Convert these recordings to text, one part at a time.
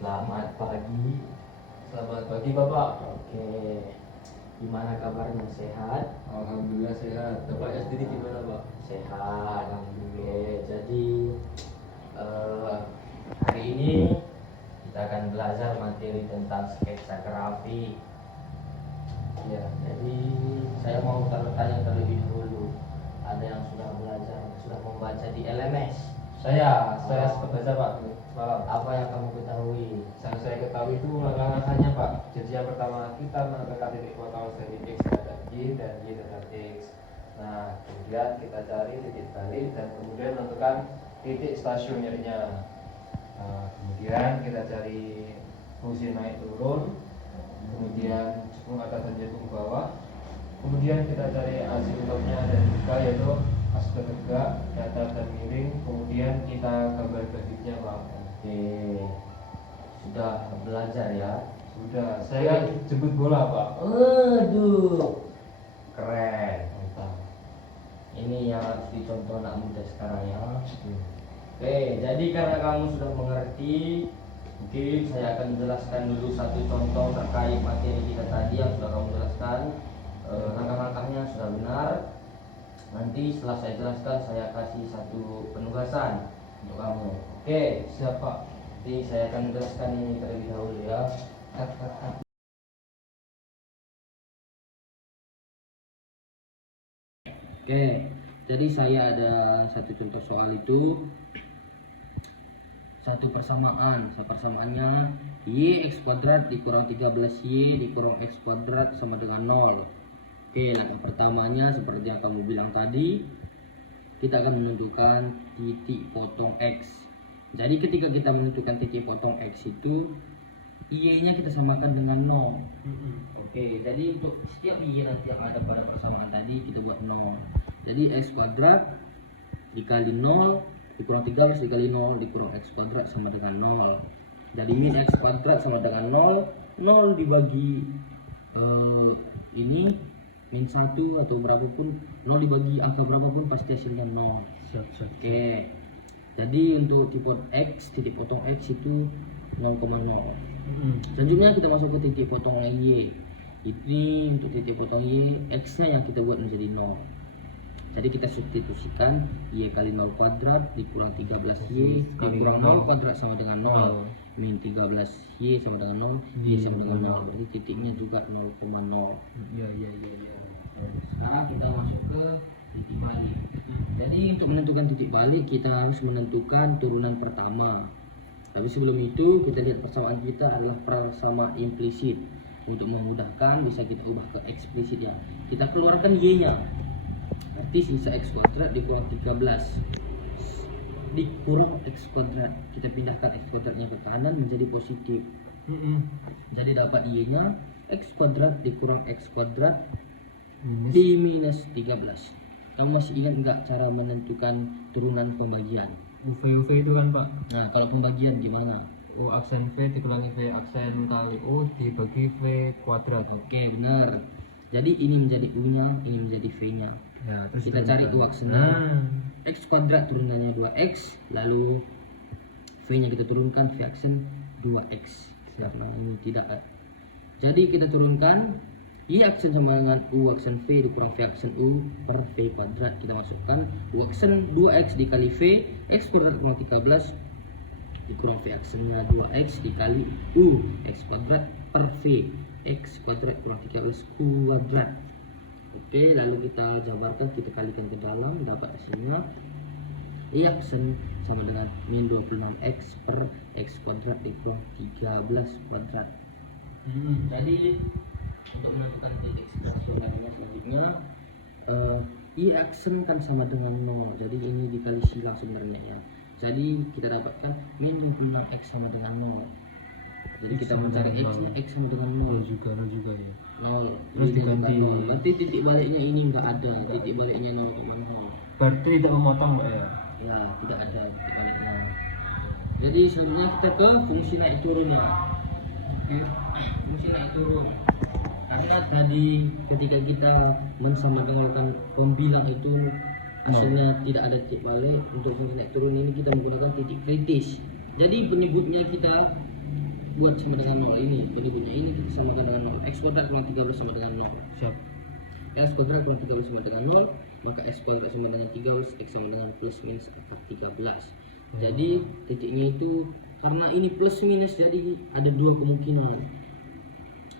Selamat pagi. Selamat pagi Bapak. Oke, gimana kabarnya? Sehat? Alhamdulillah sehat. Bapak sendiri gimana Pak? Sehat. Oke, jadi eh, hari ini kita akan belajar materi tentang sketsa grafik. Ya, jadi saya mau tanya terlebih dulu. Ada yang sudah belajar, sudah membaca di LMS? Saya sempat baca Pak semalam. Apa yang kamu ketahui? Yang saya ketahui itu langkah-langkahnya Pak. Jadi yang pertama kita menentukan titik potong dari X terhadap Y dan Y terhadap X. Nah, kemudian kita cari titik balik dan kemudian menentukan titik stasionernya. Nah, kemudian kita cari fungsi naik turun, kemudian jepung atas dan jepung bawah. Kemudian kita cari asimotnya dan juga yaitu aspek tegak, datar dan miring. Kemudian kita gambar grafiknya Pak. Oke, sudah belajar ya? Sudah, saya jemput bola Pak. Aduh, keren. Mantap. Ini yang harus dicontoh anak muda sekarang ya. Oke, jadi karena kamu sudah mengerti, mungkin saya akan menjelaskan dulu satu contoh terkait materi kita tadi yang sudah kamu jelaskan. Langkah-langkahnya sudah benar. Nanti setelah saya jelaskan, saya kasih satu penugasan untuk kamu. Oke, Siapa? nanti saya akan menjelaskan ini terlebih dahulu ya. Oke, jadi saya ada satu contoh soal itu. Satu persamaan, persamaannya y x kuadrat dikurang 13y dikurang x kuadrat sama dengan 0. Oke, langkah pertamanya seperti yang kamu bilang tadi, kita akan menentukan titik potong x. Jadi ketika kita menentukan titik potong x itu, y-nya kita samakan dengan 0. Oke, jadi untuk setiap y nanti yang ada pada persamaan tadi kita buat 0. Jadi x kuadrat dikali 0 dikurang 13 dikali 0 dikurang x kuadrat sama dengan 0. Jadi min x kuadrat sama dengan 0 dibagi ini min 1 atau berapapun, 0 dibagi angka berapapun pasti hasilnya 0. Oke, jadi untuk titik potong x itu 0,0. Selanjutnya kita masuk ke titik potong y. Ini untuk titik potong y, x nya yang kita buat menjadi 0. Jadi kita substitusikan y kali 0 kuadrat dikurang 13y dikurang 0 kuadrat sama dengan 0. Min 13y sama dengan 0, y sama dengan 0. Berarti titiknya juga 0,0. Iya. Sekarang kita masuk ke titik balik. Jadi untuk menentukan titik balik kita harus menentukan turunan pertama. Tapi sebelum itu kita lihat persamaan kita adalah persamaan implisit. Untuk memudahkan bisa kita ubah ke eksplisit ya. Kita keluarkan y-nya. Berarti sisa x kuadrat dikurang 13 dikurang x kuadrat, kita pindahkan x kuadratnya ke kanan menjadi positif. Jadi dapat y-nya x kuadrat dikurang x kuadrat di minus 13. Kamu masih ingat nggak cara menentukan turunan pembagian? UV itu kan Pak. Nah, kalau pembagian gimana? U aksen V dikurangi V aksen kali U dibagi V kuadrat. Oke, benar. Jadi ini menjadi U-nya, ini menjadi V-nya. Ya, terus Kita cari U aksennya. X kuadrat turunannya 2x, lalu V-nya kita turunkan, V aksen 2x. Karena ini tidak. Jadi kita turunkan Y aksen sama dengan U aksen V dikurang V aksen U per V kuadrat. Kita masukkan U aksen 2x dikali V, X kuadrat kurang 13 dikurang V aksennya 2x dikali U X kuadrat per V, X kuadrat kurang 13 kuadrat. Oke, lalu kita jabarkan, kita kalikan ke dalam, dapat hasilnya Y aksen sama dengan min 26x per X kuadrat dikurang 13 kuadrat. Jadi untuk menentukan titik stasionernya selanjutnya, Y aksen kan sama dengan 0, jadi ini dikali silang sebenarnya ya. Jadi kita dapatkan min 26x sama dengan 0. Jadi kita mencari x nya, x sama dengan 0 juga ya. 0. Terus diganti. Berarti titik baliknya ini enggak ada, titik baliknya 0,0. Berarti tidak memotong Pak ya? Ya, tidak ada titik baliknya. Jadi selanjutnya kita ke fungsi naik turun ya. Fungsi naik turun. Karena tadi ketika kita mensamakan pembilang itu hasilnya tidak ada titik balik, untuk fungsi naik turun ini kita menggunakan titik kritis. Jadi penyebutnya kita buat sama dengan 0 ini. Jadi punya ini kita samakan dengan 0. X kuadrat kurang 13 sama dengan 0. Siap. X kuadrat kurang 13 sama dengan 0, maka X kuadrat sama dengan 13, X sama dengan plus minus akar 13. Jadi titiknya itu karena ini plus minus, jadi ada dua kemungkinan.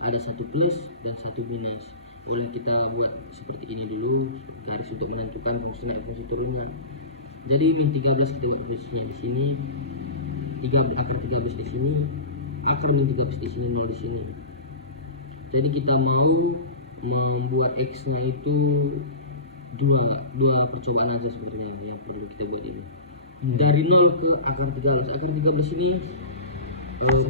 Ada satu plus dan satu minus. Boleh kita buat seperti ini dulu, garis untuk menentukan fungsi naik fungsi turunnya. Jadi min 13 kita buat fungsinya di sini, akar 13 di sini, akar min 13 di sini, 0 di sini. Jadi kita mau membuat x nya itu dua percobaan aja sebenarnya yang perlu kita buat ini. Dari 0 ke akar 13. Akar 13 ini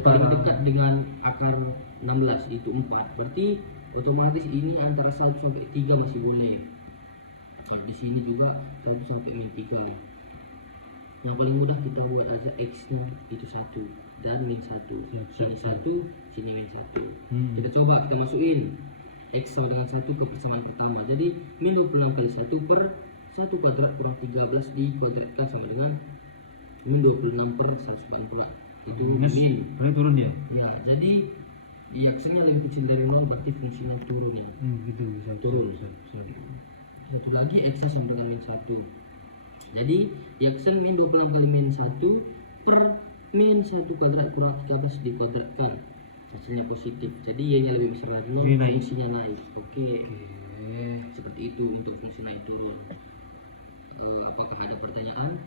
paling dekat dengan akar 16 itu 4. Berarti otomatis ini antara 1 sampai 3 masih boleh. Nah, di sini juga 1 sampai min 3. Yang paling mudah kita buat aja x nya itu 1 dan min 1. Sini 1, sini min 1. Kita coba kita masukin x sama dengan 1 ke persamaan pertama. Jadi min 26 kali 1 per 1 kuadrat kurang 13 dikuadratkan sama dengan min 26 per 194. Itu min. Berarti turun dia. Ya, jadi di x-nya lebih kecil dari 0 berarti fungsinya turun ya. Gitu bisa. Turun. Satu lagi x sama dengan min 1. Jadi x min 26 kali min 1 per min 1 kuadrat kurang 13 dikuadratkan. Hasilnya positif. Jadi y-nya lebih besar dari 0, fungsinya naik. Oke. Seperti itu untuk fungsi naik turun. Apakah ada pertanyaan?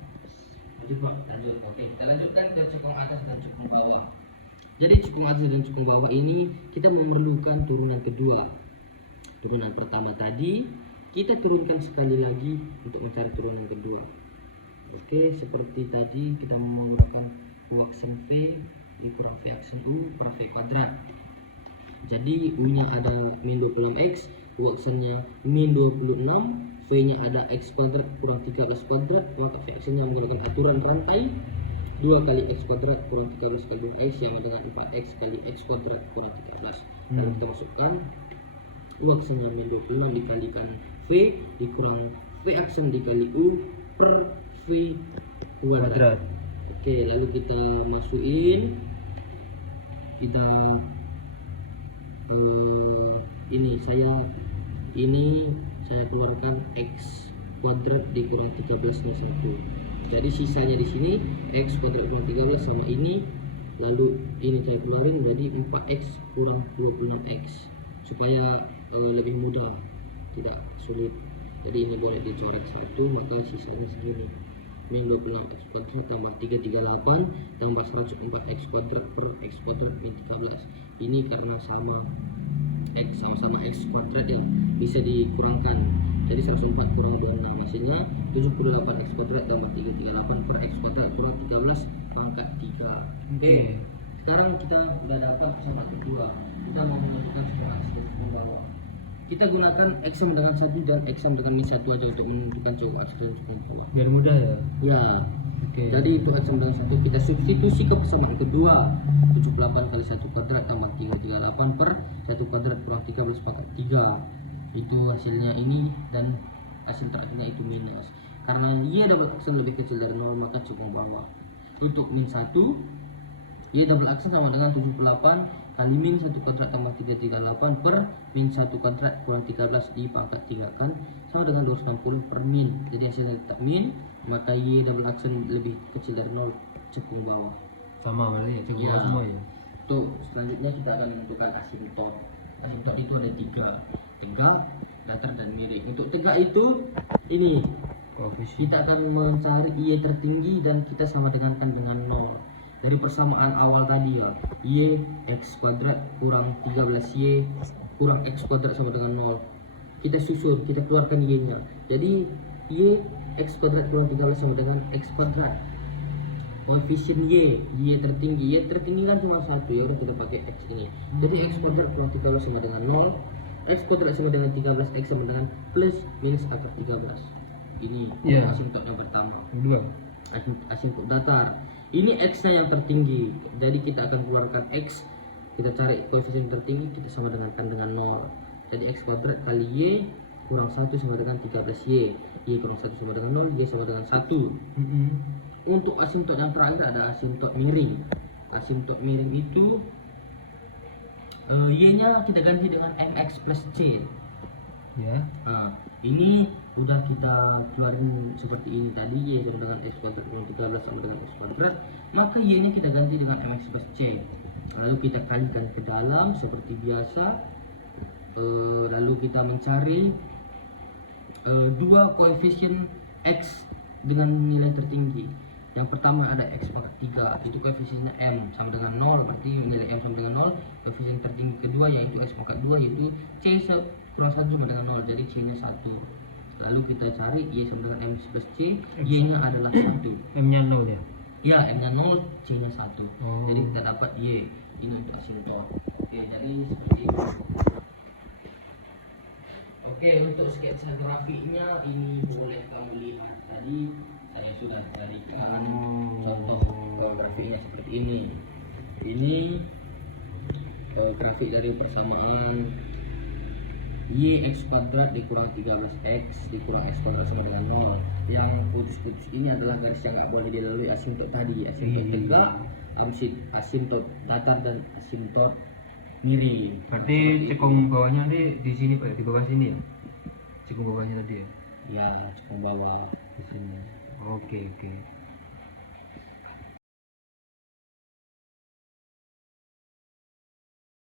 Lanjut Pak. Lanjut. Oke, kita lanjutkan ke cukung atas dan cukung bawah. Jadi cukung atas dan cukung bawah ini kita memerlukan turunan kedua. Turunan pertama tadi kita turunkan sekali lagi untuk mencari turunan kedua. Oke, seperti tadi kita memerlukan U aksen V dikurang V aksen U per V kuadrat. Jadi U nya ada min 26x, U aksennya min 26, V nya ada x kuadrat kurang 13 kuadrat, maka V aksennya menggunakan aturan rantai 2 kali x kuadrat kurang 13 kali x yang dengan 4x kali x kuadrat kurang 13. Lalu kita masukkan U aksennya min 26 dikalikan V dikurang V aksen dikali U per V kuadrat. Oke, lalu kita masukin, kita ini saya keluarkan x kuadrat dikurang 13 nya 1. Jadi sisanya di sini x kuadrat kurang 13 sama ini, lalu ini saya keluarin jadi 4x kurang 26x supaya lebih mudah, tidak sulit. Jadi ini boleh dicoret 1, maka sisanya segini, min 26x kuadrat tambah 338 tambah 104x kuadrat per x kuadrat min 13. Ini karena sama x sama-sama x kuadrat ya, bisa dikurangkan. Jadi 104 kurang 26 hasilnya 78x kuadrat tambah 338 per x kuadrat kurang 13 pangkat 3. Oke. Sekarang kita sudah dapat persamaan kedua. Kita mau menentukan cukung atas dan cukung bawah. Kita gunakan x sama dengan 1 dan x sama dengan min 1 aja untuk menentukan cukung atas dan cukung bawah. Biar mudah ya. Ya. Jadi itu x sama dengan 1 kita substitusi ke persamaan kedua. 78 kali 1 kuadrat tambah 338 per 1 kuadrat kurang 13 pangkat 3. Itu hasilnya ini, dan hasil terakhirnya itu minus. Karena y double aksen lebih kecil dari 0, maka cukung bawah. Untuk min 1, y double aksen sama dengan 78 kali min 1 kuadrat tambah 338 per min 1 kuadrat kurang 13 di pangkat 3 kan sama dengan 260 per min. Jadi hasilnya tetap min, maka y double aksen lebih kecil dari 0, cukung bawah. Sama berarti ya, cukung Ya. semua ya. Tuh, selanjutnya kita akan menentukan asimtot. Asimtot itu ada 3, tegak, datar, dan miring. Untuk tegak itu ini kita akan mencari y tertinggi dan kita sama dengankan dengan 0. Dari persamaan awal tadi ya, y x kuadrat kurang 13y kurang x kuadrat sama dengan 0. Kita susun, kita keluarkan y nya. Jadi y x kuadrat kurang 13 sama dengan x kuadrat. Koefisien y tertinggi kan cuma 1, ya udah kita pakai x ini. Jadi x kuadrat kurang 13 sama dengan 0, x kuadrat sama dengan 13, x sama dengan plus minus akar 13. Ini asimtot yang pertama. Kedua. Asimtot datar. Ini x-nya yang tertinggi. Jadi kita akan keluarkan x, kita cari koefisien tertinggi, kita sama dengan 0. Jadi x kuadrat kali y kurang 1 sama dengan 13y. Y kurang 1 sama dengan 0, y sama dengan 1. Untuk asimtot yang terakhir ada asimtot miring. asimtot miring itu Y nya kita ganti dengan MX plus C. Ya. Nah, ini udah kita keluarin seperti ini tadi, Y sama dengan X kuadrat kurang 13 sama dengan X kuadrat, maka Y nya kita ganti dengan MX plus C. Lalu kita kalikan ke dalam seperti biasa. Lalu kita mencari dua koefisien X dengan nilai tertinggi. Yang pertama ada X pangkat 3, itu koefisiennya M sama dengan 0, berarti nilai M sama dengan 0. Koefisien tertinggi kedua yaitu X pangkat 2, yaitu C kurang 1 sama dengan 0, jadi C nya 1. Lalu kita cari Y sama dengan M plus C, Y nya adalah 1. M nya 0 ya. Ya, M nya 0, C nya 1. Oh. Jadi kita dapat Y. Ini untuk asimtot. Oke, jadi seperti itu. Oke, untuk sketsa grafiknya ini boleh kamu lihat tadi saya sudah berikan contoh grafiknya seperti ini. Ini grafik dari persamaan Y X kuadrat dikurang 13X dikurang X kuadrat sama dengan 0. Yang putus-putus ini adalah garis yang nggak boleh dilalui asimtot tadi. Asimtot tegak, asimtot datar, dan asimtot miring. Berarti cekung bawahnya di sini Pak, di bawah sini ya. Cekung bawahnya tadi ya. Ya, cekung bawah. Di sini. Oke, oke.